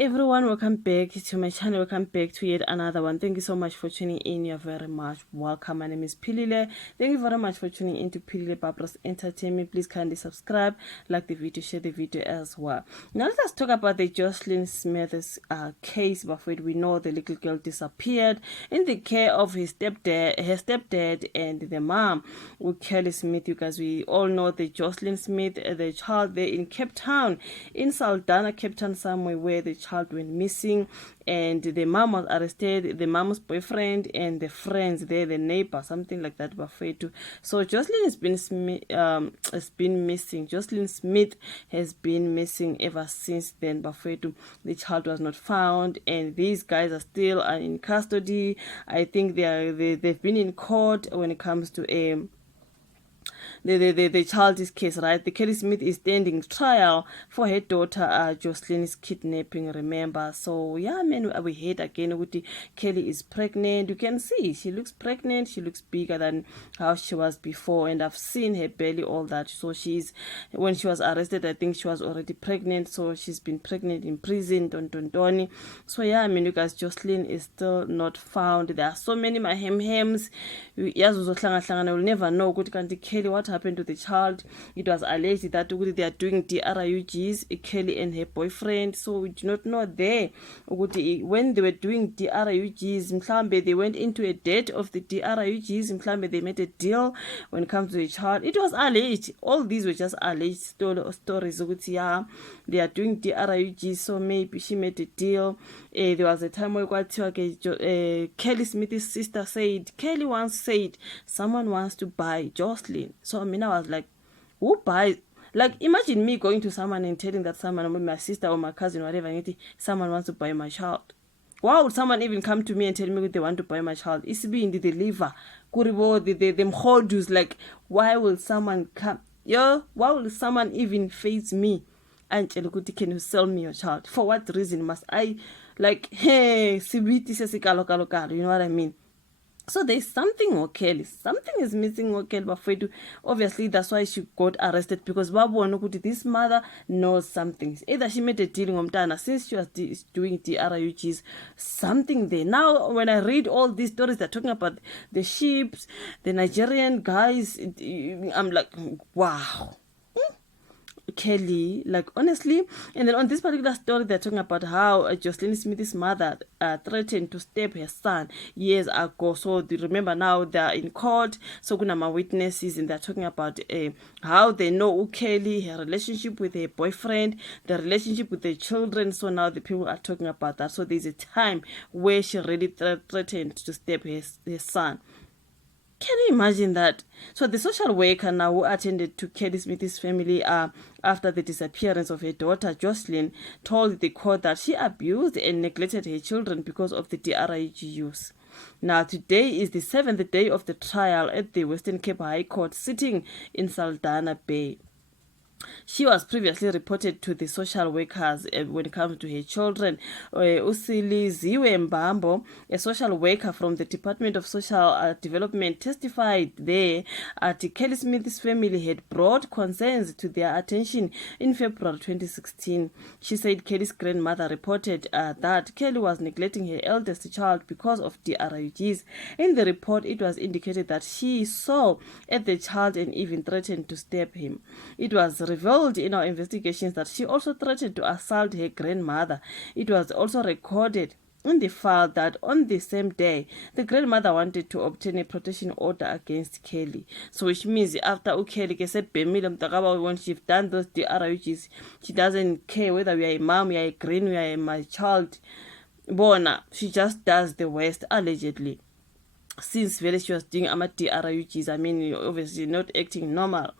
everyone, welcome back to my channel. Welcome back to yet another one. Thank you so much for tuning in. You're very much welcome. My name is Pilile. Thank you very much for tuning in to Pilile Babros Entertainment. Please kindly subscribe, like the video, share the video as well. Now let us talk about the Joslin Smith case. But we know the little girl disappeared in the care of her stepdad and the mom, Kelly Smith. You guys, we all know the Joslin Smith, the child there in Cape Town, in Saldanha, Cape Town somewhere, where the child went missing, and the mom was arrested, the mom's boyfriend and the friends there, the neighbor, something like that. So Joslin has been missing. Joslin Smith has been missing ever since then. The child was not found, and these guys are still in custody. I think they've been in court when it comes to the child's case, right? The Kelly Smith is standing trial for her daughter Joslin's kidnapping, remember? So yeah, man, we heard again with Kelly is pregnant. You can see she looks pregnant, she looks bigger than how she was before, and I've seen her belly, all that. So when she was arrested, I think she was already pregnant, so she's been pregnant in prison, don. So yeah, I mean, you guys, Joslin is still not found. There are so many hems. We'll never know good Kelly, what happened to the child. It was alleged that they are doing DRUGs, Kelly and her boyfriend. So we do not know there when they were doing DRUGs. They went into a date of the DRUGs. They made a deal when it comes to the child. It was alleged. All these were just alleged stories. Yeah, they are doing DRUGs, so maybe she made a deal. There was a time where Kelly Smith's sister said, Kelly once said, someone wants to buy Joslin. So I mean, I was like, who buys? Like, imagine me going to someone and telling that someone, my sister or my cousin, whatever, someone wants to buy my child. Why would someone even come to me and tell me they want to buy my child? It's being the liver. Them holders, like, why will someone come? Why will someone even face me and tell me, can you sell me your child? For what reason must I, like, hey, you know what I mean? So there's something okay. Something is missing okay. Obviously, that's why she got arrested, because this mother knows something. Either she made a deal with Mtana since she was doing DRUGs, something there. Now, when I read all these stories, they're talking about the ships, the Nigerian guys, I'm like, wow. Kelly, like, honestly. And then on this particular story, they're talking about how Joslin Smith's mother threatened to stab her son years ago. So remember, now they're in court, so kuna ma witnesses, and they're talking about how they know Kelly, her relationship with her boyfriend, the relationship with the children. So now the people are talking about that. So there's a time where she really threatened to stab her son. Can you imagine that? So the social worker now who attended to Kelly Smith's family after the disappearance of her daughter Joslin told the court that she abused and neglected her children because of the DRUG use. Now today is the 7th day of the trial at the Western Cape High Court sitting in Saldanha Bay. She was previously reported to the social workers when it comes to her children. Usiliziwe Mbambo, a social worker from the Department of Social Development, testified there at Kelly Smith's family had brought concerns to their attention in February 2016. She said Kelly's grandmother reported that Kelly was neglecting her eldest child because of DRUGs. In the report, it was indicated that she saw at the child and even threatened to stab him. It was revealed in our investigations that she also threatened to assault her grandmother. It was also recorded in the file that on the same day, the grandmother wanted to obtain a protection order against Kelly. So which means after Kelly when she's done those DRUGs, she doesn't care whether we are a mom, we are a grand, we are my child. Bona, she just does the worst, allegedly. Since she was doing DRUGs, I mean, obviously not acting normal.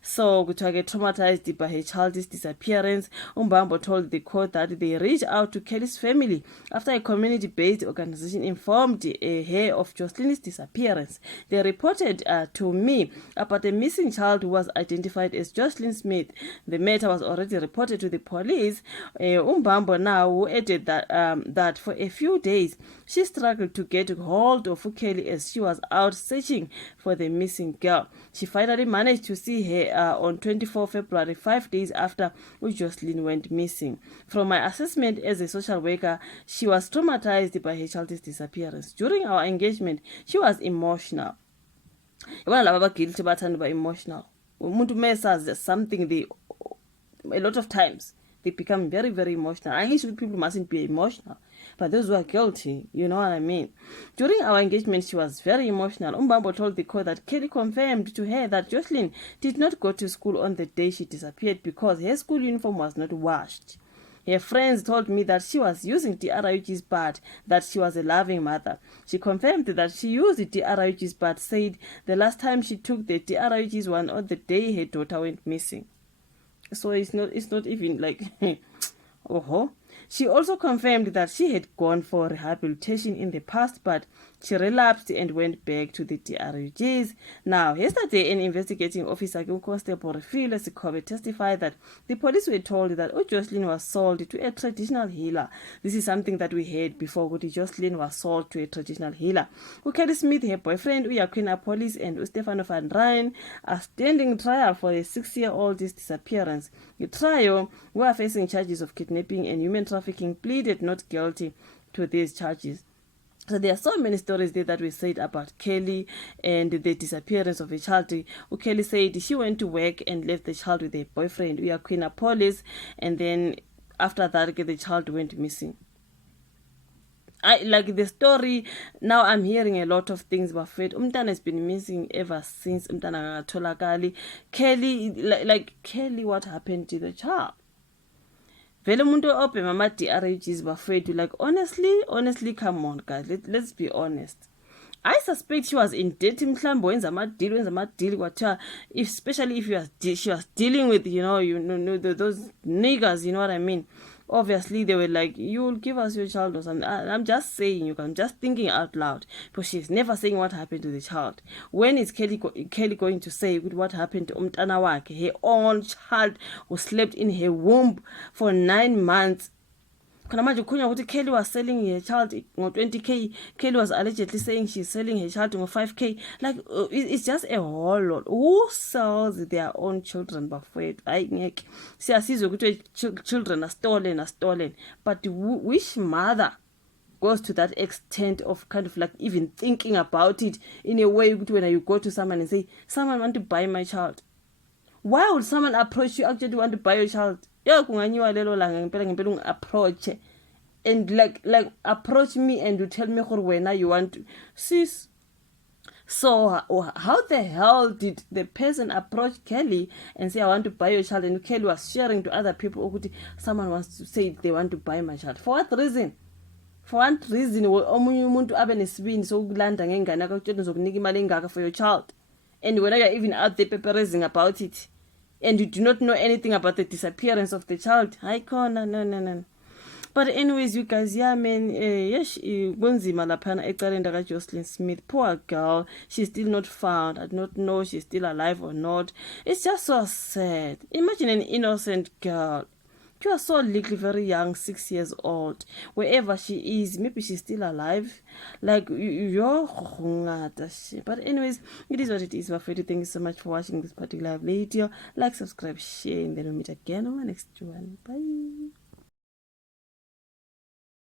So, to get traumatized by her child's disappearance, Mbambo told the court that they reached out to Kelly's family after a community-based organization informed her of Joslin's disappearance. They reported to me about a missing child who was identified as Joslin Smith. The matter was already reported to the police. Mbambo now added that for a few days, she struggled to get hold of Kelly work as she was out searching for the missing girl. She finally managed to see her on 24 February, 5 days after Joslin went missing. From my assessment as a social worker, she was traumatized by her child's disappearance. During our engagement, she was emotional. Yabona laba guilty bathanda ba emotional. Umuntu mesazi something, they a lot of times they become very, very emotional. I hate people mustn't be emotional, but those who are guilty, you know what I mean. During our engagement, she was very emotional. Umbambo told the court that Kelly confirmed to her that Joslin did not go to school on the day she disappeared because her school uniform was not washed. Her friends told me that she was using DRUG's but that she was a loving mother. She confirmed that she used the DRUG's but said the last time she took the DRUG's one on the day her daughter went missing. So it's not even like oh. She also confirmed that she had gone for rehabilitation in the past, but she relapsed and went back to the DRUGs. Now, yesterday, an investigating officer, Constable Refile Sikobe, testified that the police were told that Joslin was sold to a traditional healer. This is something that we heard before. Joslin was sold to a traditional healer. Kelly Smith, her boyfriend, Queen Police, and Stefano van Rijn are standing trial for a 6-year-old's disappearance. The trio, who are facing charges of kidnapping and human trafficking, pleaded not guilty to these charges. So there are so many stories there that we said about Kelly and the disappearance of a child. Kelly said she went to work and left the child with her boyfriend, Queen Police, and then after that the child went missing. I like the story. Now I'm hearing a lot of things about Fred. Umtana has been missing ever since Umtana Tolakali. Kelly, like Kelly, what happened to the child? Vele umuntu ope mama DRUGs bafethu, like honestly, come on guys, let's be honest. I suspect she was in debt mhlambe wenza ama deal kwathiwa, especially if she was dealing with you know those niggas, you know what I mean. Obviously they were like, you will give us your child or something. I'm just saying, I'm just thinking out loud, but she's never saying what happened to the child. When is Kelly going to say what happened to umntana wakhe, her own child who slept in her womb for 9 months? Kelly was selling her child for 20k. Kelly was allegedly saying she's selling her child for 5k. Like, it's just a whole lot. Who sells their own children? Children are stolen. But which mother goes to that extent of kind of like even thinking about it in a way when you go to someone and say, someone want to buy my child? Why would someone approach you actually want to buy your child? Approach and like approach me and you tell me when you want to, sis. So how the hell did the person approach Kelly and say I want to buy your child, and Kelly was sharing to other people someone wants to say they want to buy my child? For what reason? For what reason omunye umuntu abe nesibindi sokulanda ngengane yakho ukutshela uzokunika imali engaka for your child, and when you're even out there paperizing about it and you do not know anything about the disappearance of the child? No. But anyways, you guys, yeah, man, yes, kunzima laphana ecaleni ka Joslin Smith. Poor girl, she's still not found. I do not know if she's still alive or not. It's just so sad. Imagine an innocent girl. You are so little, very young, 6 years old. Wherever she is, maybe she's still alive. Like, you're. But anyways, it is what it is. Thank you so much for watching this particular video. Like, subscribe, share, and then we'll meet again on my next one. Bye.